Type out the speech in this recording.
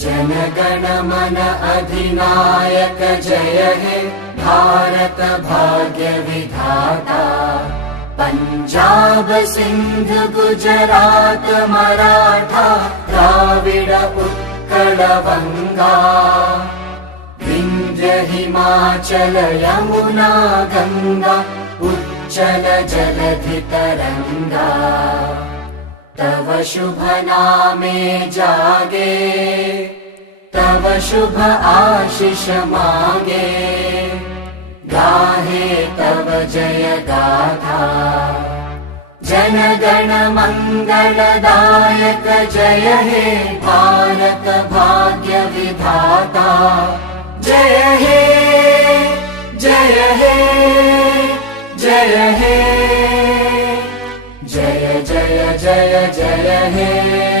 जनगण मन अधिनायक जय हे भारत भाग्य विधाता। पंजाब सिंध गुजरात मराठा द्राविड उत्कल बंगा। विंध्य हिमाचल यमुना गंगा उच्चल जलधि तरंगा। तव शुभ नामे जागे तव शुभ आशीष मागे। गाहे तव जय गाथा जनगण मंगलदायक जय हे भारत भाग्य विधाता। जय हे जय हे जय हे जय जय जय जय हे।